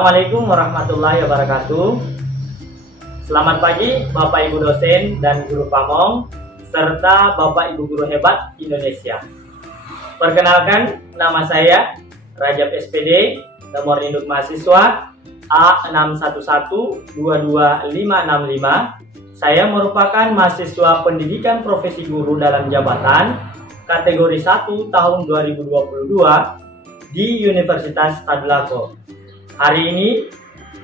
Assalamualaikum warahmatullahi wabarakatuh. Selamat pagi Bapak Ibu dosen dan guru pamong serta Bapak Ibu guru hebat Indonesia. Perkenalkan, nama saya Rajab SPD, nomor induk mahasiswa A61122565. Saya merupakan mahasiswa pendidikan profesi guru dalam jabatan kategori 1 tahun 2022 di Universitas Tadulako. Hari ini,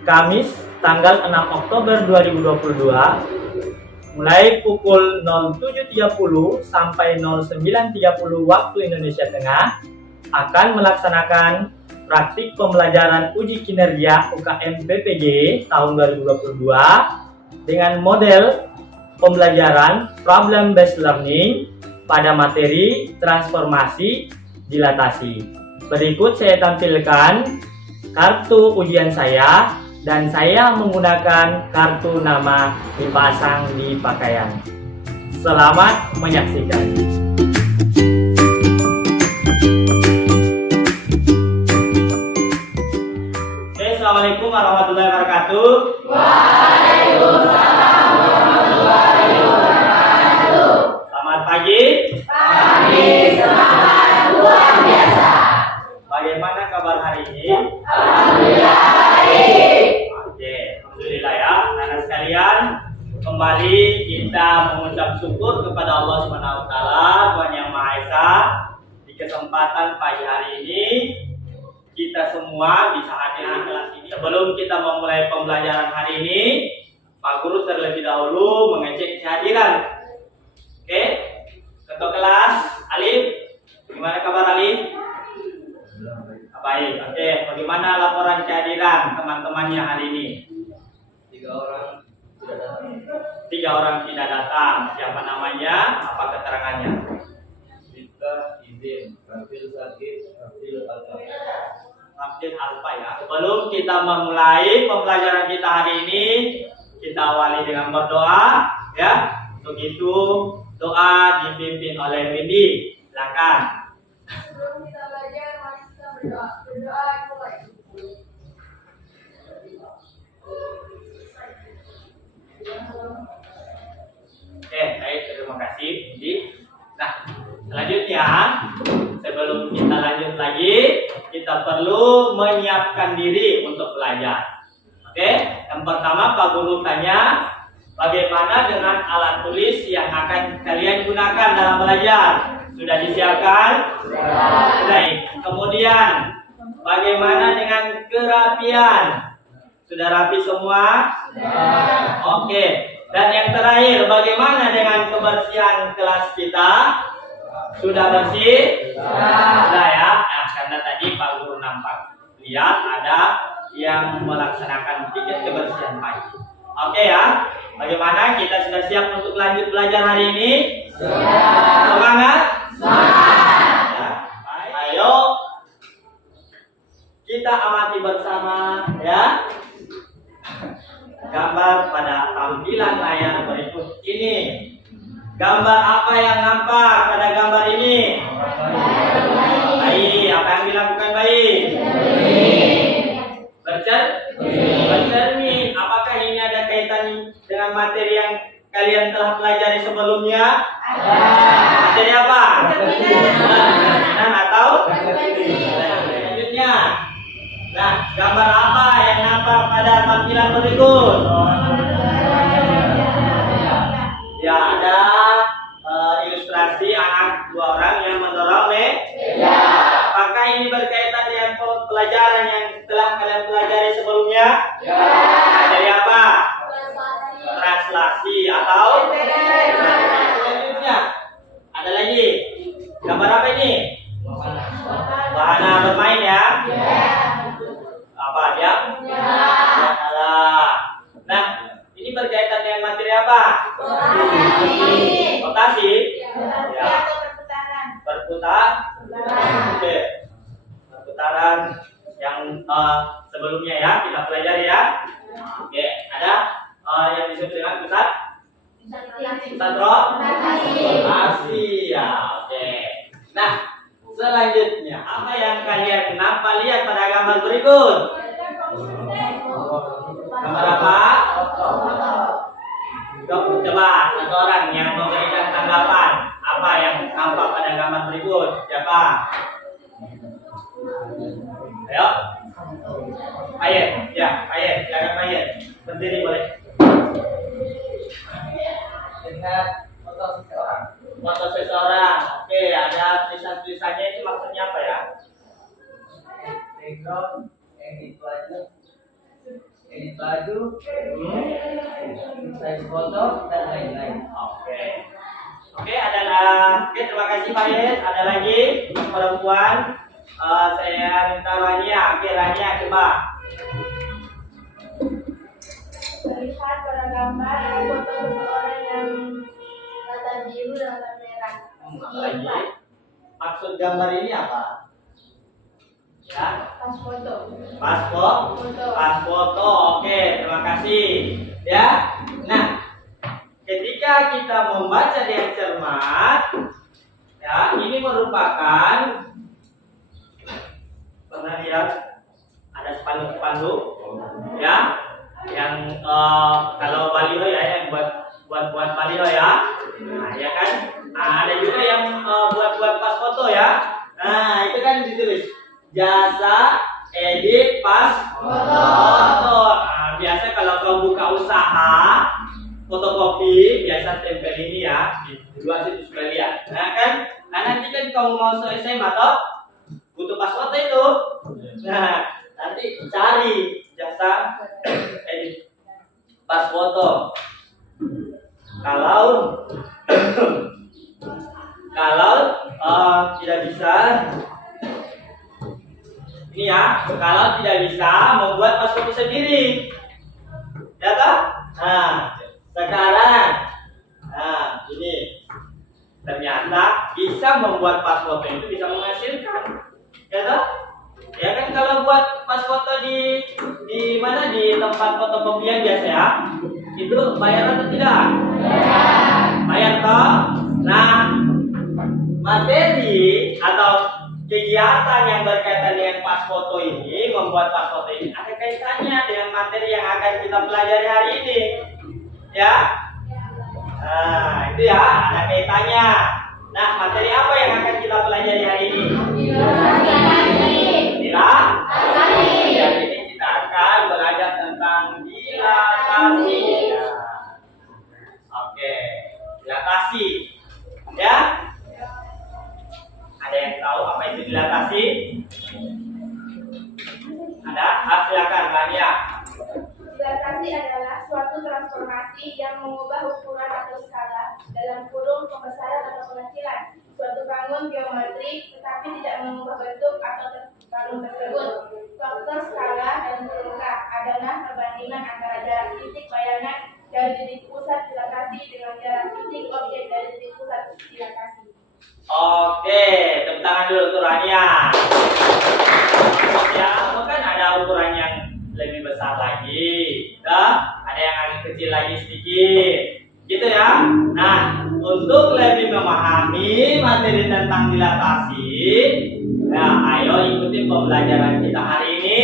Kamis, tanggal 6 Oktober 2022, mulai pukul 07.30 sampai 09.30 waktu Indonesia Tengah, akan melaksanakan praktik pembelajaran uji kinerja UKM PPG tahun 2022 dengan model pembelajaran problem based learning pada materi transformasi dilatasi. Berikut saya tampilkan kartu ujian saya, dan saya menggunakan kartu nama dipasang di pakaian. Selamat menyaksikan. Oke, Assalamualaikum warahmatullahi wabarakatuh. Waalaikumsalam warahmatullahi wabarakatuh. Selamat pagi. Pagi semangat luar biasa. Bagaimana kabar hari ini? Alhamdulillah baik. Oke, alhamdulillah ya, anak sekalian. Kembali kita mengucap syukur kepada Allah Subhanahu wa taala, Tuhan Yang Maha Esa. Di kesempatan pagi hari ini kita semua bisa hadir di kelas ini. Sebelum kita memulai pembelajaran hari ini, Pak Guru terlebih dahulu mengecek kehadiran. Oke, ketua kelas Alif, gimana kabar Alif? Baik, oke. Bagaimana laporan kehadiran teman-temannya hari ini? 3 orang tidak datang. 3 orang tidak datang. Siapa namanya? Apa keterangannya? Kita izin, Rafil sakit, Rafil alfa. Abdul Alfa ya. Sebelum kita memulai pembelajaran kita hari ini, kita awali dengan berdoa ya. Untuk itu doa dipimpin oleh Windy. Silakan. Sebelum kita belajar, mari kita berdoa. Berdoa mulai. Oke, baik, terima kasih Windy. Nah, selanjutnya sebelum kita lanjut lagi, kita perlu menyiapkan diri untuk belajar. Oke, yang pertama Pak Guru tanya, bagaimana dengan alat tulis yang akan kalian gunakan dalam belajar? Sudah disiapkan? Sudah. Baik. Kemudian, bagaimana dengan kerapian? Sudah rapi semua? Sudah. Oke. Dan yang terakhir, bagaimana dengan kebersihan kelas kita? Sudah bersih? Sudah ya. Nah, karena tadi Pak Guru nampak lihat ada yang melaksanakan tiket kebersihan pagi. Oke ya. Bagaimana? Kita sudah siap untuk lanjut belajar hari ini? Siap. Semangat? Semangat. Ya. Baik. Ayo kita amati bersama ya. Gambar pada tampilan layar berikut ini. Gambar apa yang nampak pada gambar ini? Baik, apa yang dilakukan baik? Bercermin. Apakah ini ada kaitan dengan materi yang kalian telah pelajari sebelumnya? Materi apa? Cerminan atau? Selanjutnya. Nah, gambar apa yang nampak pada tampilan berikut? Ya, ada ilustrasi anak 2 orang yang mendorong meja. Apakah ini berkaitan dengan pelajaran yang telah kalian pelajari sebelumnya? Materi apa? Translasi atau? Selanjutnya, ada lagi. Gambar apa ini? Wahana bermain ya? Apa dia? Nah, ini berkaitan dengan materi apa? Rotasi. Ya. Berputar. Oke. Perputaran yang sebelumnya ya kita pelajari ya. Oke, ada yang disebut dengan pusat rotasi ya. Oke. Nah, selanjutnya apa yang kalian kenapa lihat pada gambar berikut? Gambar apa? Coba satu orang yang memberikan tanggapan apa yang nampak pada gambar berikut. Siapa? Ayo. Ayat, ya, ayat, silakan ayat. Berdiri boleh. Dengan foto seseorang. Foto seseorang. Oke, ada tulisan-tulisannya itu maksudnya apa ya? Background, edit baju, size foto dan lain-lain. Oke. Oke, oke, terima kasih Pak Yes. Ada lagi yang perempuan. Saya minta Rania. Oke, Rania coba. Terlihat pada gambar ada foto seseorang yang mata biru dan mata merah. Lagi. Maksud gambar ini apa? Ya. Pas foto. Pas foto. Oke, terima kasih. Ya. Nah, ketika kita membaca dengan cermat, ya, ini merupakan, pernah lihat ada spanduk-spanduk, ya, yang kalau baliho ya, yang buat baliho ya. Nah, ya kan. Nah, ada juga yang buat pas foto ya. Nah, itu kan ditulis jasa edit pas foto. Nah, biasa kalau kau buka usaha fotokopi, biasa tempel ini ya di luar situ supaya lihat. Nah kan, nanti kan kau mau selesai atau butuh pas foto itu. Nah, nanti cari jasa edit pas foto. Kalau tidak bisa, ini ya, kalau tidak bisa membuat pas foto sendiri, ya toh? Nah, sekarang, nah ini ternyata bisa membuat pas foto itu bisa menghasilkan, ya toh? Ya kan, kalau buat pas foto di mana, di tempat fotokopian biasa ya, itu bayar atau tidak? Bayar toh? Nah, materi atau kegiatan yang berkaitan dengan pas foto ini, membuat pas foto ini ada kaitannya dengan materi yang akan kita pelajari hari ini, ya. Nah, itu ya, ada kaitannya. Nah, materi apa yang akan kita pelajari hari ini? Hari ini kita akan belajar tentang dilatasi. Oke, dilatasi, ya. Ada yang tahu apa itu dilatasi? Ada? Silakan, Rania. Dilatasi adalah suatu transformasi yang mengubah ukuran atau skala dalam kurung pembesaran atau pengecilan suatu bangun geometrik, tetapi tidak mengubah bentuk atau bangun tersebut. Faktor skala dan kurung K adalah perbandingan antara jarak titik bayangan dari titik pusat dilatasi dengan jarak titik objek dari titik pusat dilatasi. Oke, tepuk tangan dulu untuk Rania. Ya, mungkin ada ukuran yang lebih besar lagi, ada yang agak kecil lagi sedikit, gitu ya. Nah, untuk lebih memahami materi tentang dilatasi, nah, ayo ikuti pembelajaran kita hari ini,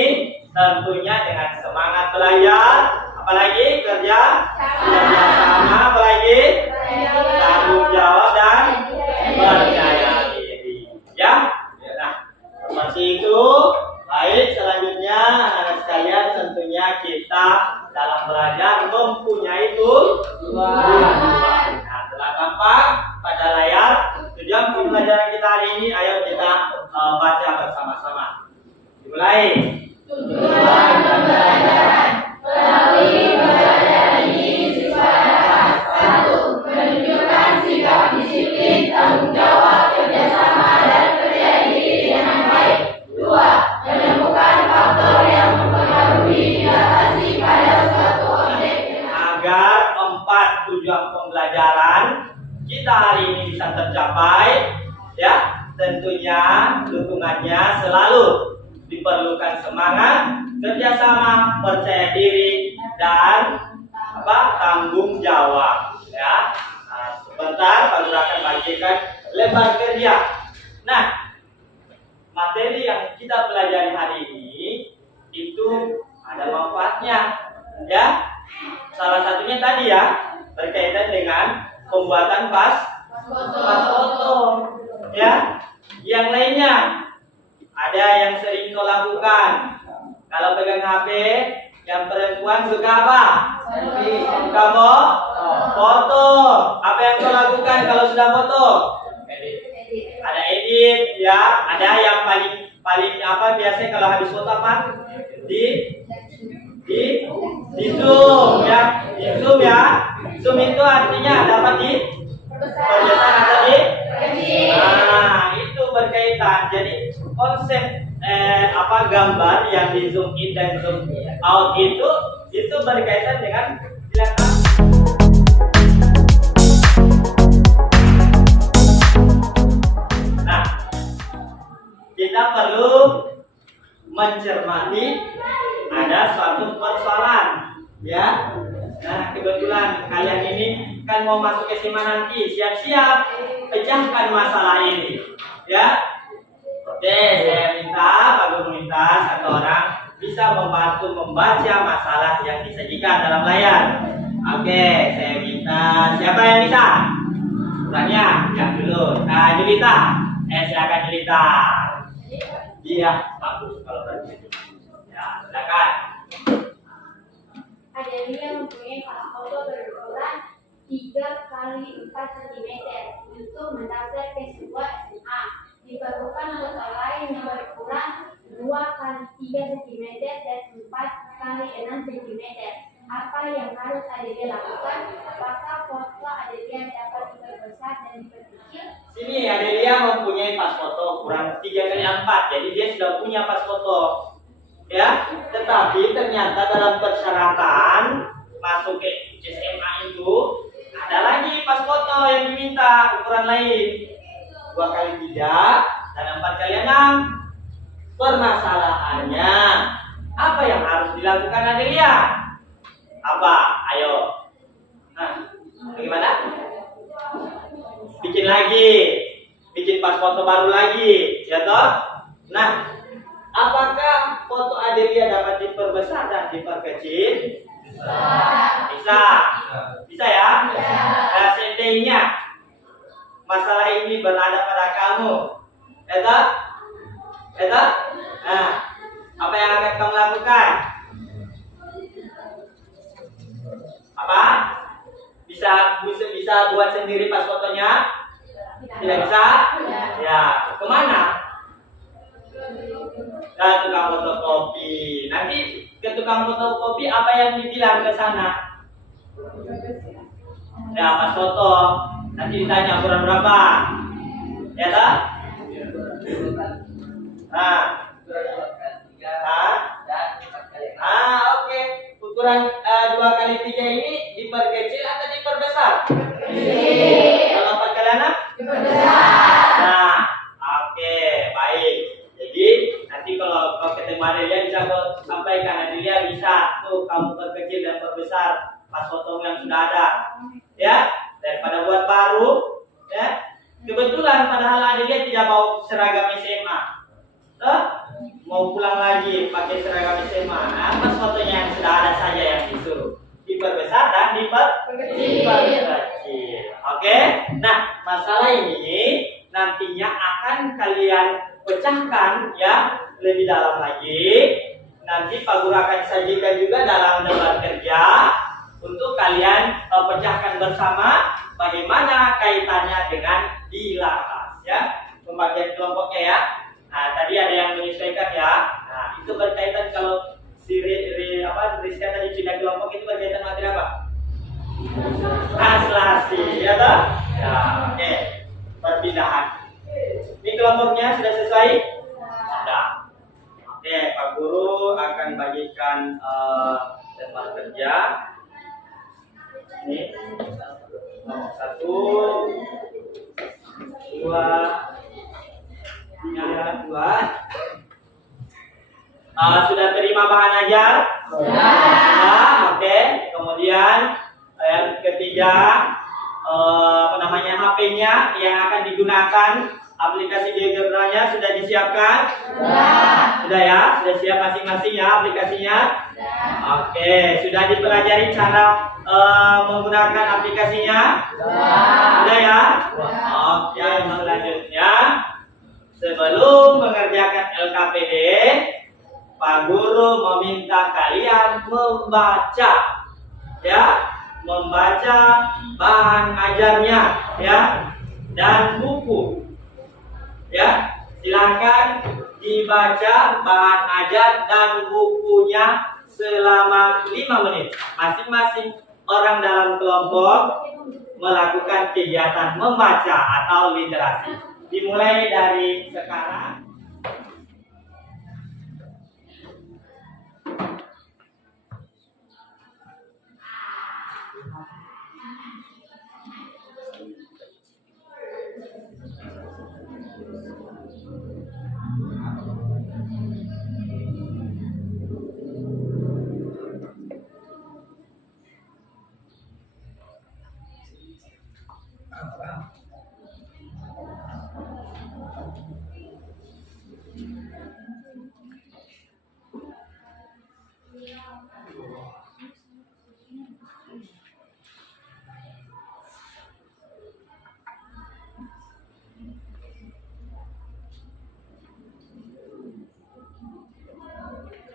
tentunya dengan semangat belajar, apalagi kerja sama, apalagi tanggung jawab dan percaya diri, ya. Nah, seperti itu. Baik, selanjutnya anak-anak sekalian, tentunya kita dalam belajar mempunyai tujuan. Nah, telah tampak pada layar tujuan pembelajaran kita hari ini. Ayo kita baca bersama-sama. Dimulai. Tujuan pembelajaran melalui pembelajaran ini siswa dapat 1. Menunjukkan sikap disiplin, tanggung jawab, kerjasama, dan percaya diri dengan baik. 2. Menemukan faktor yang mempengaruhi dilatasi pada suatu objek. Agar 4 tujuan pembelajaran kita hari ini bisa tercapai, ya, tentunya dukungannya selalu diperlukan semangat, kerjasama, percaya diri, dan tanggung jawab, ya. Nah, sebentar Pak Guru akan bagikan lembar kerja. Nah, materi yang kita pelajari hari ini itu ada manfaatnya. Ya, salah satunya tadi ya berkaitan dengan pembuatan pas foto. Ya, yang lainnya ada yang sering kau lakukan kalau pegang HP. Yang perempuan suka apa? Selfie. Kamu foto. Apa yang kau lakukan kalau sudah foto? Ada edit, ya. Ada yang paling apa biasanya kalau habis foto apa? Di zoom ya. Di zoom ya. Zoom itu artinya dapat perbesar atau nah, itu berkaitan. Jadi konsep gambar yang di zoom in dan zoom out itu berkaitan dengan kelihatan. Nah, kita perlu mencermati ada suatu persoalan, ya. Nah, kebetulan kalian ini kan mau masuk SMA nanti, siap-siap pecahkan masalah ini, ya. Oke, saya minta Pak Guru minta satu orang bisa membantu membaca masalah yang disajikan dalam layar. Oke, saya minta siapa yang bisa? Tanya, ya dulu. Nah, Julita, silakan Julita. Iya, bagus kalau tadi. Ya, silakan. Adelia mempunyai pas foto berukuran 3 kali 4 cm untuk mendaftar ke sebuah SMA. Diperlukan foto lain yang berukuran 2 kali 3 cm dan 4 kali 6 cm. Apa yang harus Adelia lakukan? Apakah foto Adelia dapat diperbesar dan diperkecil? Sini Adelia mempunyai pas foto ukuran 3 kali 4, jadi dia sudah punya pas foto. Ya, tetapi ternyata dalam persyaratan masuk ke SMA itu ada lagi pas foto yang diminta ukuran lain 2 kali 3 dan 4 kali 6. Permasalahannya apa yang harus dilakukan Adelia? Apa? Ayo. Nah, bagaimana? Bikin lagi, bikin pas foto baru lagi, ya toh? Nah, apakah foto Adelia dapat diperbesar dan diperkecil? Bisa. Bisa ya? Nah, seandainya masalah ini berada pada kamu, eta? Nah, apa yang akan kamu lakukan? Apa? Bisa buat sendiri pas fotonya? Tidak bisa? Ya, kemana? Ke tukang fotokopi. Nanti ke tukang fotokopi apa yang dibilang ke sana? Ya, pas foto. Nanti ditanya ukuran berapa? Ya tak? Oke. Ukuran 2 kali 3 ini diperkecil atau diperbesar? Kalau 4 kali 6? Diperbesar. Nah, oke, baik. Jadi nanti kalau kau ketemu Adelia bisa kau sampaikan, Adelia bisa tuh kamu perkecil dan perbesar pas foto yang sudah ada, ya, daripada buat baru, ya. Kebetulan padahal Adelia tidak mau seragam SMA, mau pulang lagi pakai seragam SMA. Nah, pas fotonya yang sudah ada saja yang disuruh diperbesar dan diperkecil. Oke, nah masalah ini nantinya akan kalian pecahkan ya lebih dalam lagi. Nanti Pak Guru akan sajikan juga dalam debat kerja untuk kalian pecahkan bersama bagaimana kaitannya dengan dilaras ya, pembagian kelompoknya ya. Nah, tadi ada yang menyesuaikan ya. Nah, itu berkaitan kalau Rizka tadi pindah kelompok itu berkaitan materi apa? Translasi ya toh? Ya, oke. Perpindahan. Ini kelompoknya sudah sesuai? Sudah. Oke, Pak Guru akan bagikan tempat kerja. Ini nomor 1, 2, 2. Sudah terima bahan ajar? Sudah. Oke. Kemudian yang ketiga, HP-nya yang akan digunakan aplikasi GeoGebranya sudah disiapkan? Sudah ya? Sudah siap masing-masing ya aplikasinya? Oke, sudah dipelajari cara menggunakan aplikasinya? Sudah ya? Oke, selanjutnya sebelum mengerjakan LKPD, Pak Guru meminta kalian membaca, ya, membaca bahan ajarnya, ya, dan buku, ya. Silakan dibaca bahan ajar dan bukunya selama 5 menit. Masing-masing orang dalam kelompok melakukan kegiatan membaca atau literasi. Dimulai dari sekarang.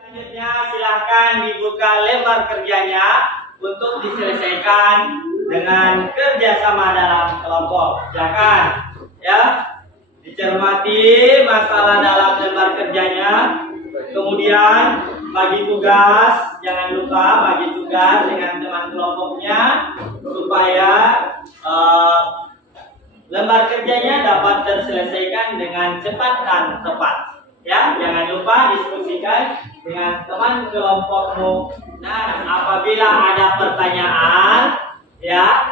Selanjutnya silakan dibuka lembar kerjanya untuk diselesaikan dengan kerjasama dalam kelompok. Silakan, ya, dicermati masalah dalam lembar kerjanya. Kemudian bagi tugas, jangan lupa bagi tugas dengan teman kelompoknya supaya lembar kerjanya dapat terselesaikan dengan cepat dan tepat. Ya, jangan lupa diskusikan dengan teman kelompokmu. Nah, apabila ada pertanyaan, ya,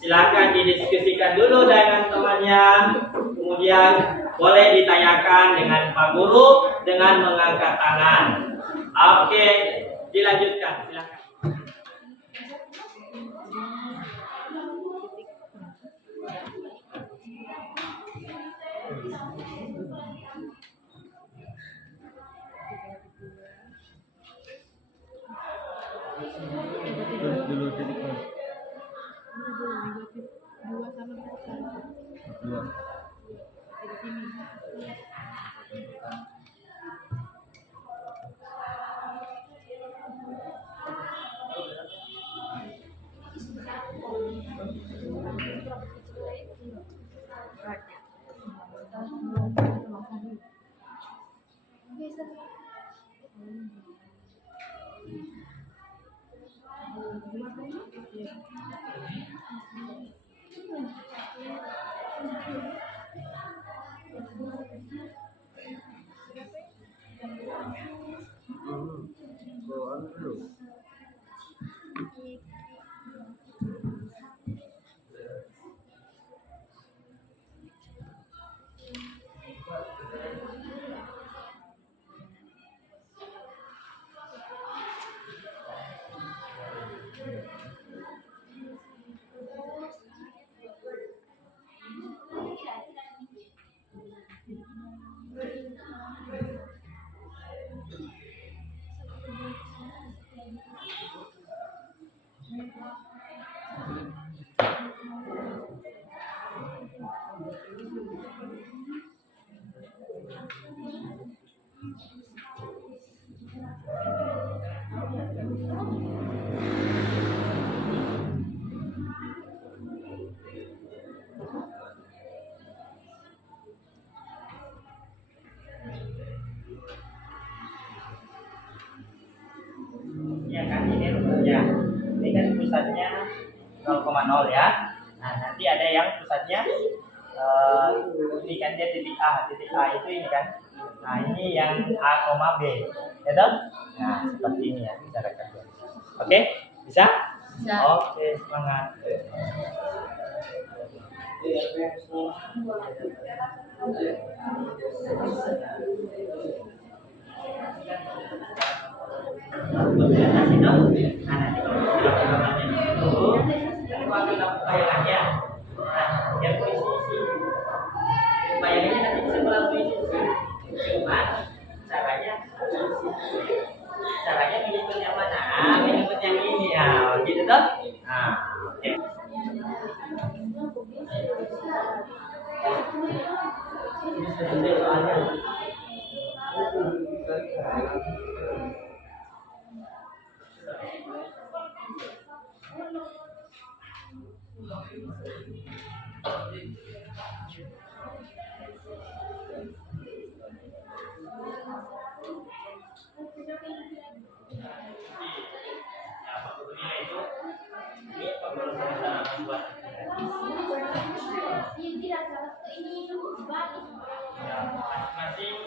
silakan didiskusikan dulu dengan temannya. Kemudian boleh ditanyakan dengan Pak Guru dengan mengangkat tangan. Oke, dilanjutkan, silakan. Tulis dulu titiknya. 2. Ya kan, ini rumusnya. Ini kan pusatnya 0,0 ya. Nah, nanti ada yang pusatnya ini kan dia titik A itu ini kan. Nah, ini yang A, B, ya toh? Nah, seperti ini ya cara kerja. Oke, bisa? Bisa. Oke, semangat. Presentasi dong. Nah, nanti kalau sudah itu akan kamu bayangkan ya. Nah, yang posisi bayangannya nanti bisa melalui cuma caranya mengikut yang mana? Mengikut yang ini ya, gitu toh? Nah, oke.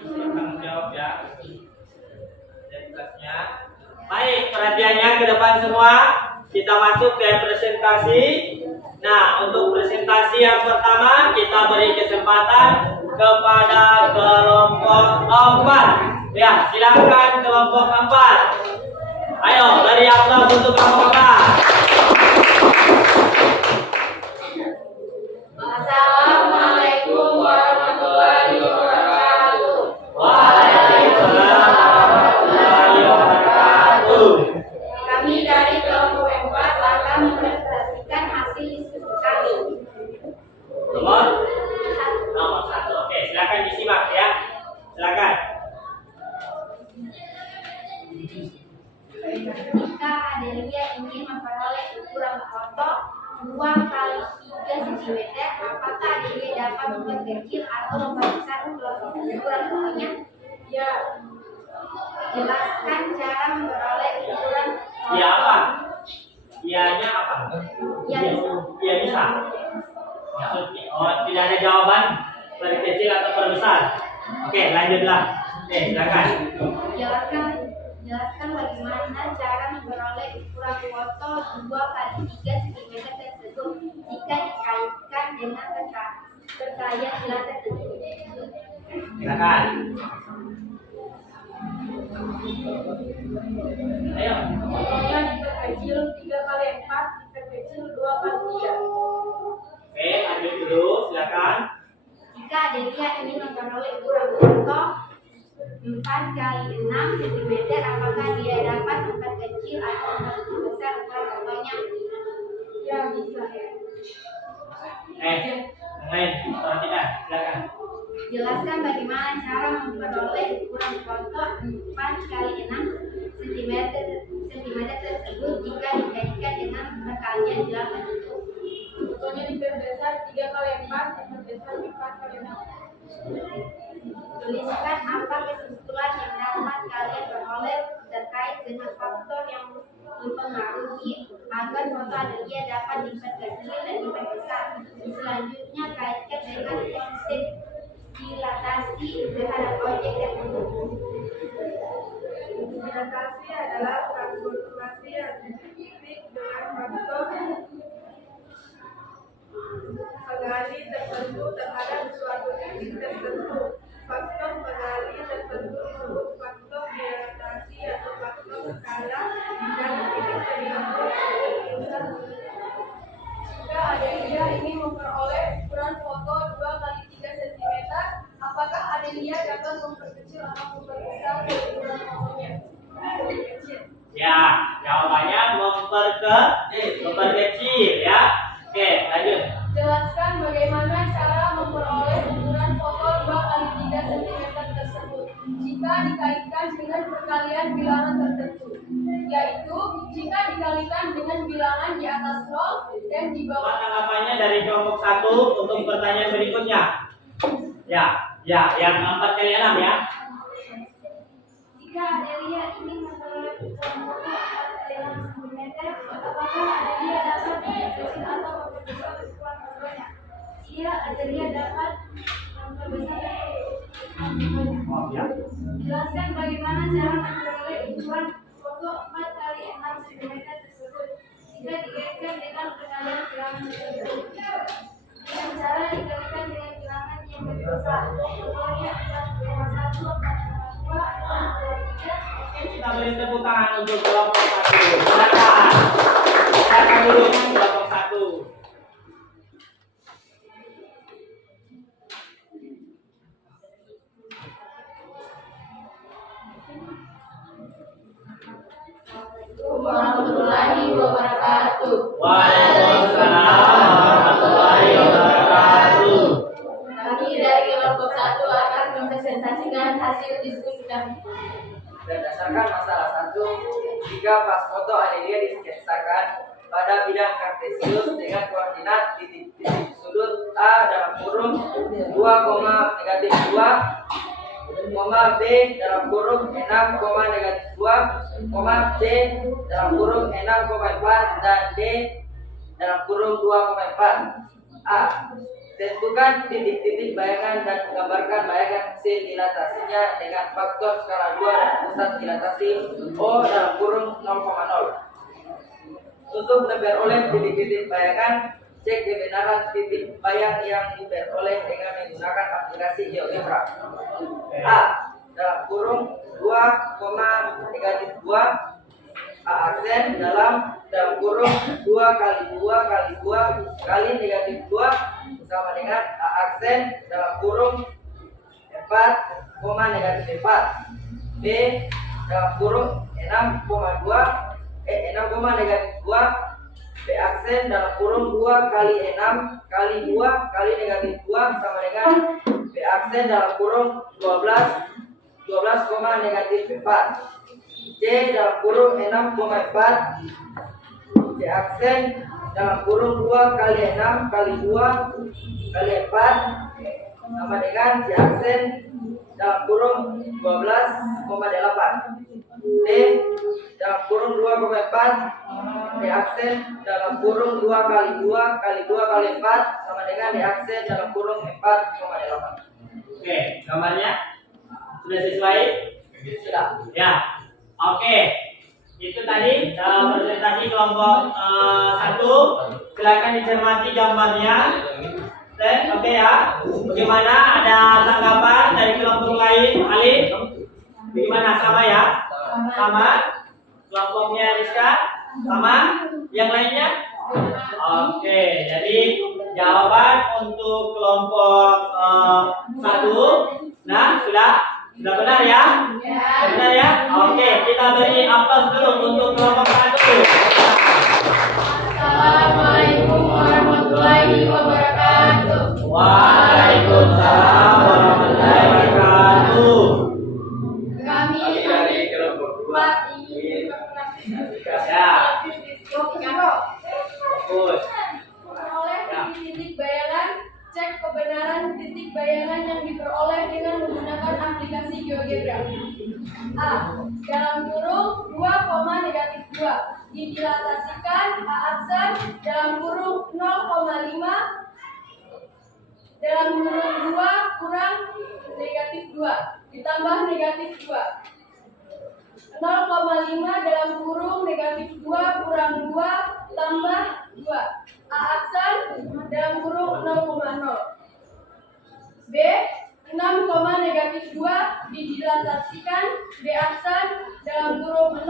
Tanggung jawab ya. Tugasnya. Baik, perhatiannya ke depan semua. Kita masuk ke presentasi. Nah, untuk presentasi yang pertama kita beri kesempatan kepada kelompok 4. Ya, silakan kelompok 4. Ayo, dari atas untuk kelompok 4. Assalamualaikum warahmatullahi wabarakatuh. Waalaikumsalam warahmatullahi wabarakatuh. Kami dari kelompok 4 akan mempresentasikan hasil diskusi kami. Nomor 1. Oke, silakan disimak ya. Silakan. Jika Adelia ingin memperoleh ukuran foto 2x3 cm, apakah Adelia dapat memperkecil atau memperbesar ukuran fotonya? Ya. Jelaskan cara memperoleh ukuran foto. Iya apa? Iyanya apa? Iya bisa. Iya bisa. Maksudnya, oh tidak ada jawaban perkecil atau perbesar. Oke, lanjutlah. Oke, silakan. Jelaskan bagaimana cara memperoleh ukuran foto 2x3 cm tersebut jika dikaitkan dengan rangkaian gelas tertentu. Silakan. Ayo. Fotonya diperkecil 3x4, diperkecil 2x3. Oke, lanjut dulu. Silakan. Jika Adelia ingin memperoleh ukuran foto 4x6 cm, apakah dia dapat memperkecil atau memperbesar ukuran fotonya? Ya, bisa ya. Lain, perhatikan. Silakan. Jelaskan bagaimana cara memperoleh ukuran foto 4x6 cm tersebut jika dikaitkan dengan perkalian gelas tertentu. Fotonya diperbesar 3x4, diperbesar 4x6. Tuliskan apa kesimpulan yang dapat kalian peroleh terkait dengan faktor yang mempengaruhi agar foto Adelia dapat diperkecil dan diperbesar. Selanjutnya kaitkan dengan konsep dilatasi terhadap objek tertentu. Dilatasi adalah transformasi titik dengan faktor pengali tertentu terhadap suatu titik tertentu. Faktor pengali tertentu disebut faktor dilatasi atau faktor skala dan titik tertentu. Jika Adelia ingin memperoleh ukuran foto 2x3 cm, apakah Adelia dapat memperkecil atau memperbesar ukuran fotonya? Ya, jawabannya memperkecil ya. Oke, lanjut. Jelaskan bagaimana cara memperoleh ukuran foto 2x3 cm tersebut jika dikaitkan dengan perkalian bilangan tertentu, yaitu jika dikalikan dengan bilangan di atas 0 dan di bawah. Tanggapannya dari kelompok 1 untuk pertanyaan berikutnya. Ya, yang 4x6 ya. Jika Adelia ingin memperoleh ukuran foto 4x6 cm, apakah Adelia dapat memperkecil atau memperbesar ukuran fotonya? Iya, Adelia dapat memperbesar ukuran fotonya. Jelaskan bagaimana cara memperoleh ukuran foto 4x6 cm tersebut jika dikaitkan dengan perkalian bilangan tertentu. Dengan cara dikalikan dengan bilangan yang berbesar, fotonya adalah 1, 4,2, 4,3. Kita beri tepuk tangan untuk kelompok 1. Silakan. Silakan dulu kelompok 1. warahmatullahi wabarakatuh. Waalaikumsalam warahmatullahi wabarakatuh. Kami dari kelompok 1 akan mempresentasikan hasil diskusi kami. Berdasarkan masalah 1, jika pas foto adelia disketsakan pada bidang kartesius dengan koordinat titik-titik sudut A dalam kurung 2, negatif 2, B dalam kurung 6, negatif 2, C dalam kurung 6,4 dan D dalam kurung 2,4. A. Tentukan titik-titik bayangan dan gambarkan bayangan C dilatasinya dengan faktor skala 2 dan pusat dilatasi O dalam kurung 0,0. Untuk memperoleh titik-titik bayangan, cek kebenaran titik bayang yang diperoleh dengan menggunakan aplikasi GeoGebra. A. Dalam kurung 2, negatif 2, A aksen dalam kurung 2 kali 2 kali 2 kali negatif 2 sama dengan A aksen dalam kurung 4, negatif 4. B dalam kurung 6, negatif 2, B aksen dalam kurung 2 kali 6 kali 2 kali negatif 2 sama dengan B aksen dalam kurung 12, negatif 4. C dalam kurung 6,4, C aksen dalam kurung 2 kali 6 kali 2 kali 4 sama dengan C aksen dalam kurung 12,8. D dalam kurung 2,4, D aksen dalam kurung 2 kali 2 kali 2 kali 4 sama dengan D aksen dalam kurung 4,8. Oke, gambarnya sudah sesuai? Sudah. Ya. Oke. Itu tadi presentasi kelompok 1. Silakan dicermati gambarnya. Oke ya. Bagaimana, ada tanggapan dari kelompok lain? Ali, bagaimana? Sama ya? Sama. Kelompoknya Rizka? Sama. Yang lainnya? Oke. Jadi jawaban untuk kelompok 1. Nah, sudah benar ya? Benar ya? Oke, kita beri aplaus dulu untuk kelompok 1. Assalamualaikum warahmatullahi wabarakatuh. Waalaikumsalam warahmatullahi wabarakatuh. Kami Dari kelompok 4 ingin mempresentasikan Ya. hasil diskusi kami. Bagus. Memperoleh titik-titik bayangan, cek kebenaran titik bayangan yang diperoleh dengan menggunakan aplikasi GeoGebra. A. Dalam kurung 2, negatif 2 didilatasikan A aksen dalam kurung 0,5 dalam kurung 2 kurang negatif 2 ditambah negatif 2. 0,5 dalam kurung negatif 2 kurang 2 tambah 2. A aksen dalam kurung 0,0. B. 6, negatif 2 didilatasikan B aksen dalam kurung 0,5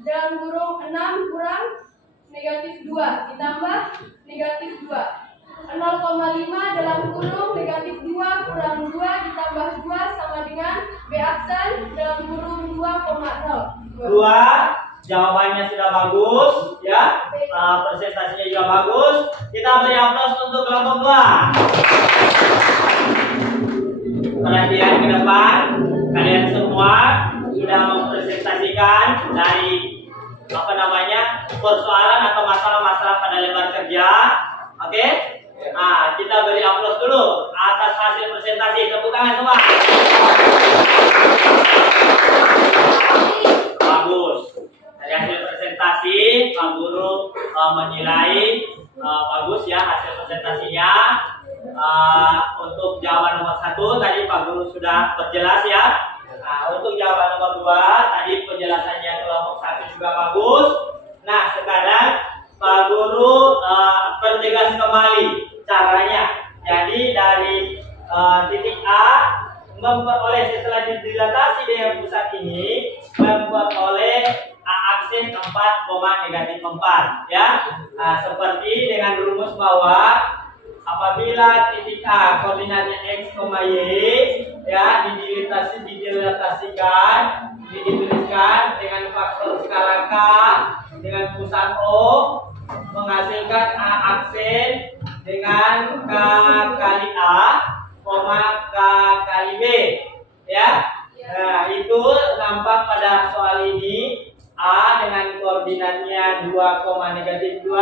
dalam kurung 6 kurang negatif 2 ditambah negatif 2. 0,5 dalam kurung negatif 2 kurang 2 ditambah 2 sama dengan B aksen dalam kurung 2,0. 2, jawabannya sudah bagus ya. Presentasinya juga bagus. Kita beri aplaus untuk kelompok 2. Perhatian ke depan, kalian semua sudah mempresentasikan dari persoalan atau masalah-masalah pada lembar kerja. Oke? Nah, kita beri aplaus dulu atas hasil presentasi. Tepuk tangan semua. Bagus. Dari hasil presentasi, Pak Guru menilai bagus ya hasil presentasinya. Untuk jawaban nomor 1 tadi Pak Guru sudah perjelas ya. Nah, untuk jawaban nomor 2 tadi penjelasannya kelompok 1 juga bagus. Nah, sekarang Pak Guru pertegas kembali caranya. Jadi dari titik A memperoleh setelah didilatasi dengan pusat ini memperoleh A aksen 4, negatif 4 ya. Nah, seperti dengan rumus bawah, apabila titik A koordinatnya x, y ya didilatasikan Ini dituliskan dengan faktor skala K dengan pusat O menghasilkan A aksen dengan K kali A, koma K kali B, ya. Nah, itu nampak pada soal ini A dengan koordinatnya 2, -2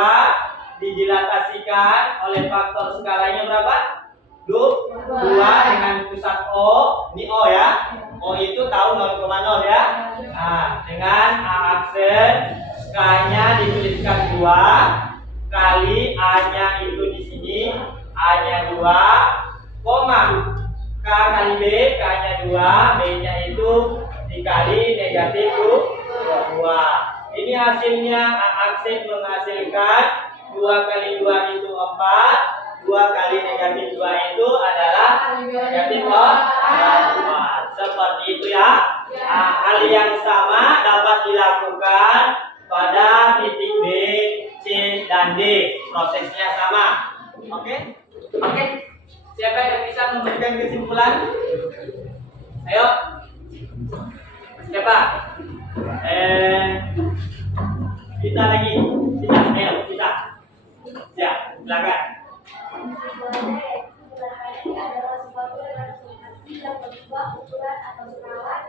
didilatasikan oleh faktor skalanya berapa? 2 dengan pusat O, ini O ya. O itu tahu 0,0 ya. Nah, dengan A aksen K-nya dituliskan 2 kali A-nya itu di sini, A-nya 2, koma K kali B, K-nya 2, B-nya itu dikali negatif 2. Ini hasilnya A aksen menghasilkan 2 kali 2 itu 4, 2 kali negatif 2 itu adalah negatif 4. Seperti itu ya. Nah, hal yang sama dapat dilakukan pada titik B, C, dan D. Prosesnya sama. Oke? Oke. Siapa yang bisa memberikan kesimpulan? Ayo. Siapa? Kita lagi. Ayo, kita. Ya, silakan. Kesimpulannya adalah suatu representasi yang berubah ukuran atau skala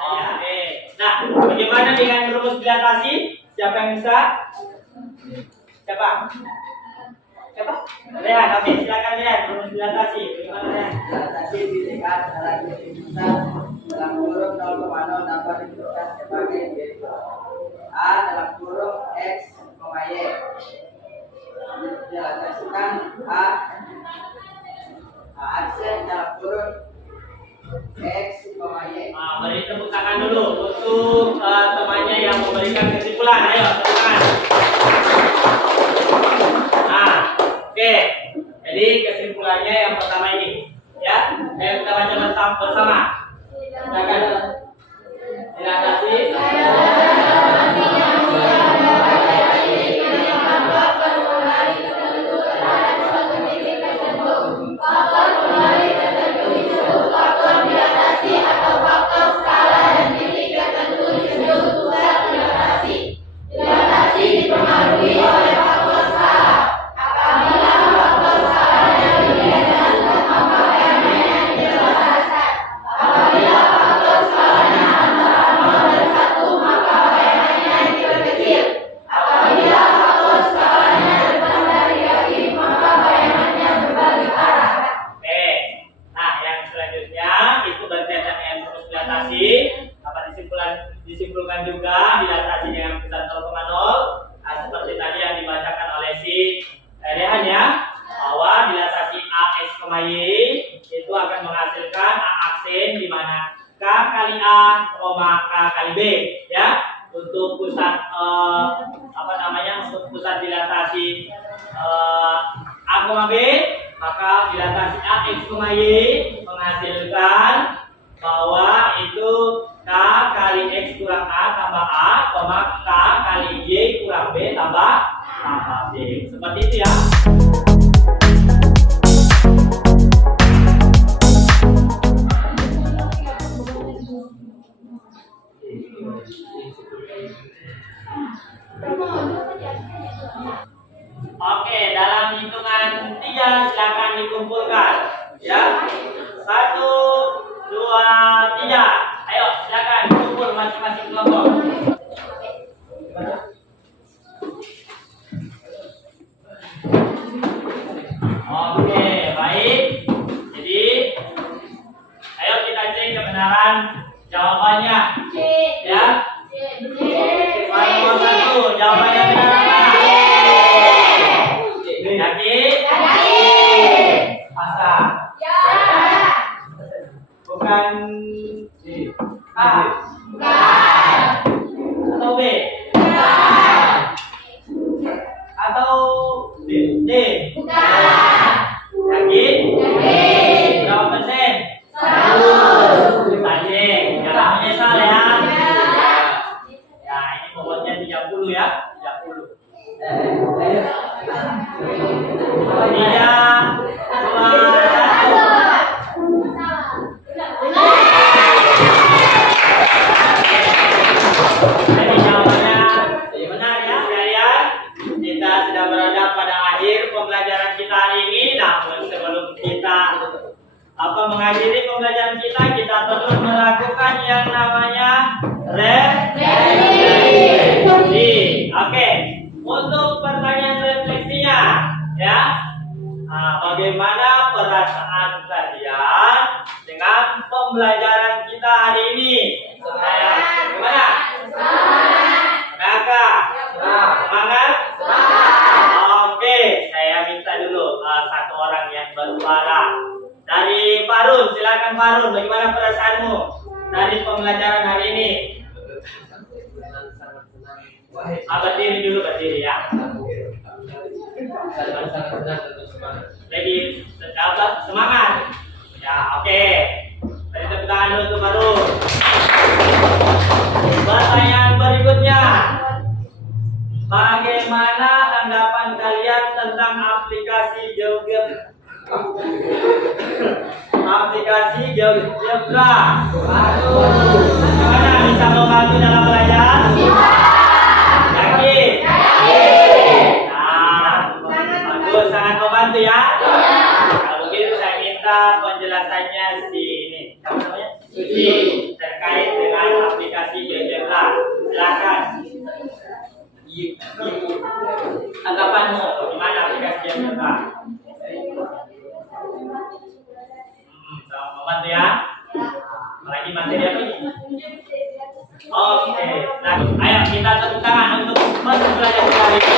Oke. Nah, bagaimana dengan rumus dilatasi? Siapa yang bisa? Siapa? Rehan, oke, silakan Rehan. Rumus dilatasi. Bagaimana Rehan? Dilatasi diberikan adalah kesimpulan dalam kurung 0,0 dapat ditentukan sebagai berikut. A dalam kurung X, Y. Dilatasikan A aksen dalam kurung X, Y. Beri tepuk tangan dulu untuk temannya yang memberikan kesimpulan. Ayo, tepuk tangan. Oke. Jadi kesimpulannya yang pertama ini, ya. Ayo kita baca bersama. Silakan. Dilatasi. Disimpulkan juga dilatasi dengan pusat 0,0. Nah, seperti tadi yang dibacakan oleh si Rehan ya, bahwa dilatasi AX, Y itu akan menghasilkan A aksen di mana K kali A, K kali B ya. Untuk pusat untuk pusat dilatasi A, B, maka dilatasi AX, Y menghasilkan bahwa itu K kali X kurang A tambah A, K kali Y kurang B tambah B. Seperti itu ya. Oke, dalam hitungan 3 silakan dikumpulkan ya. 1, 2, 3. Ayo, silakan kumpul masing-masing kelompok. Oke, baik. Jadi, ayo kita cek kebenaran jawabannya. Ya. Nomor 1, jawabannya benar apa? Yakin? Masa? Bukan A. Atau B. Atau D. Yakin? Berapa persen? 100. Tadi, jangan menyesal ya. Ya, ini bobotnya 30 ya. 30. 3, 2, 1. mengakhiri pembelajaran kita perlu melakukan yang namanya refleksi. Oke, untuk pertanyaan refleksinya, ya, bagaimana perasaan kalian dengan pembelajaran kita hari ini? Gimana? Semangat? Oke, saya minta dulu satu orang yang bersuara. Dari Farun, silakan Farun. Bagaimana perasaanmu dari pembelajaran hari ini? Berdiri dulu, berdiri ya. Jadi semangat. Ya, oke. Beri tepuk tangan dulu untuk Farun. Pertanyaan berikutnya. Bagaimana tanggapan kalian tentang aplikasi GeoGebra? Aplikasi GeoGebra. Bagaimana, bisa membantu dalam belajar? Yakin? Nah, bagus, sangat membantu ya. Kalau begitu saya minta penjelasannya si ini, apa namanya? Suci, terkait dengan aplikasi GeoGebra. Silakan. Tanggapanmu bagaimana aplikasi GeoGebra? Membantu ya. Apalagi materi apa ini? Oke, nah, ayo kita tepuk tangan untuk belajar hari ini.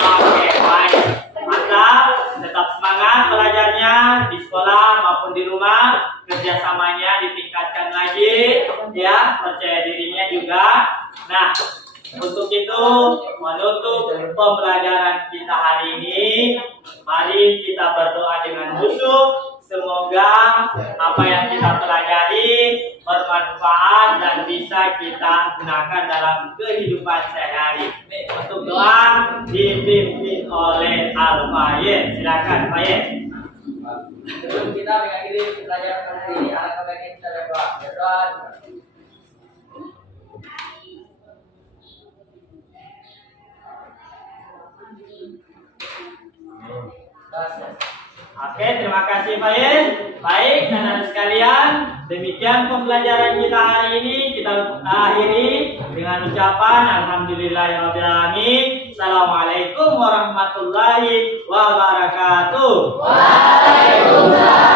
Oke, baik, mantap. Tetap semangat belajarnya di sekolah maupun di rumah. Kerjasamanya ditingkatkan lagi, ya, percaya dirinya juga. Nah, untuk itu menutup pembelajaran kita hari ini, mari kita berdoa dengan khusyuk. Semoga apa yang kita pelajari bermanfaat dan bisa kita gunakan dalam kehidupan sehari-hari. Untuk doa dipimpin oleh Al-Fayyid. Silakan Fayyid. Sebelum kita mengakhiri pelajaran hari ini, alangkah baiknya kita berdoa. Oke, terima kasih Fayyid. Baik, anak-anak sekalian, demikian pembelajaran kita hari ini. Kita akhiri dengan ucapan Alhamdulillahirrahmanirrahim. Assalamualaikum warahmatullahi wabarakatuh. Waalaikumsalam.